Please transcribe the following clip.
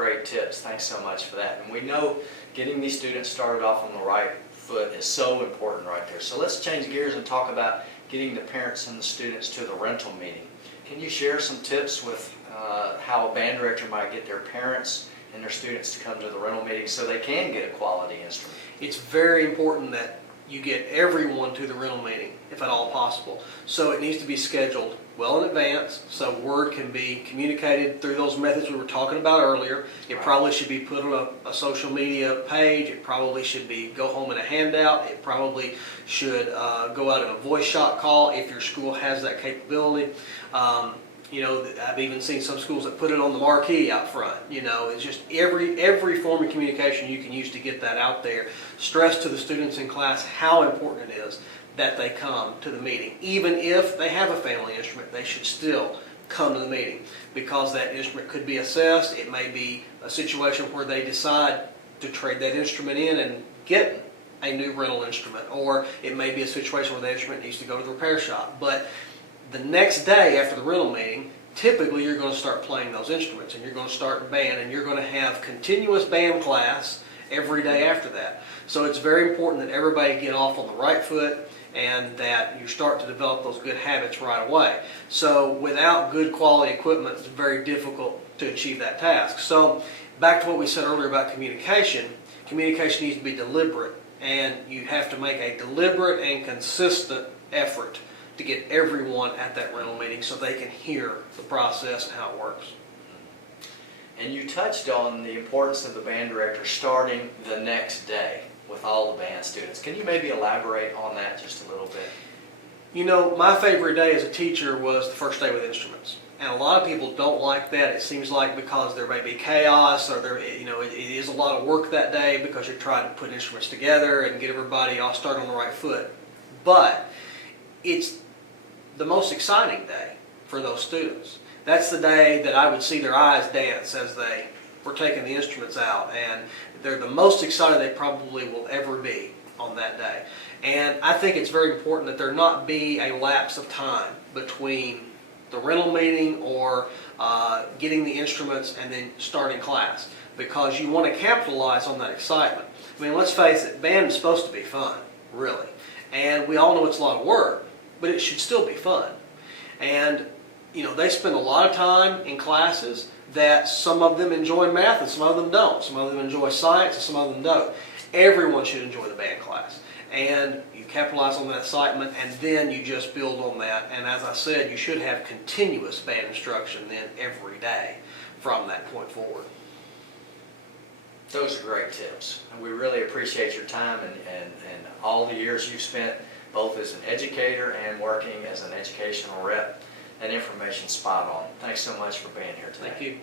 great tips. Thanks so much for that. And we know getting these students started off on the right foot is so important right there. So let's change gears and talk about getting the parents and the students to the rental meeting. Can you share some tips with how a band director might get their parents and their students to come to the rental meeting so they can get a quality instrument? It's very important that you get everyone to the rental meeting, if at all possible. So it needs to be scheduled well in advance, so word can be communicated through those methods we were talking about earlier. It probably should be put on a social media page. It probably should be go home in a handout. It probably should go out in a voice shot call if your school has that capability. You know, I've even seen some schools that put it on the marquee out front. You know, it's just every form of communication you can use to get that out there. Stress to the students in class how important it is that they come to the meeting. Even if they have a family instrument, they should still come to the meeting, because that instrument could be assessed. It may be a situation where they decide to trade that instrument in and get a new rental instrument, or it may be a situation where the instrument needs to go to the repair shop. But the next day after the rental meeting, typically you're going to start playing those instruments, and you're going to start band, and you're going to have continuous band class every day after that. So it's very important that everybody get off on the right foot and that you start to develop those good habits right away. So without good quality equipment, it's very difficult to achieve that task. So back to what we said earlier about communication. Communication needs to be deliberate, and you have to make a deliberate and consistent effort to get everyone at that rental meeting so they can hear the process and how it works. And you touched on the importance of the band director starting the next day with all the band students. Can you maybe elaborate on that just a little bit? You know, my favorite day as a teacher was the first day with instruments. And a lot of people don't like that. It seems like because there may be chaos, or it is a lot of work that day because you're trying to put instruments together and get everybody all started on the right foot. But it's the most exciting day for those students. That's the day that I would see their eyes dance as they were taking the instruments out, and they're the most excited they probably will ever be on that day. And I think it's very important that there not be a lapse of time between the rental meeting or getting the instruments and then starting class, because you want to capitalize on that excitement. I mean, let's face it, band is supposed to be fun, really. And we all know it's a lot of work, but it should still be fun. And you know, they spend a lot of time in classes that some of them enjoy math and some of them don't. Some of them enjoy science and some of them don't. Everyone should enjoy the band class. And you capitalize on that excitement, and then you just build on that. And as I said, you should have continuous band instruction then every day from that point forward. Those are great tips. And we really appreciate your time and all the years you've spent both as an educator and working as an educational rep. That information's spot on. Thanks so much for being here today. Thank you.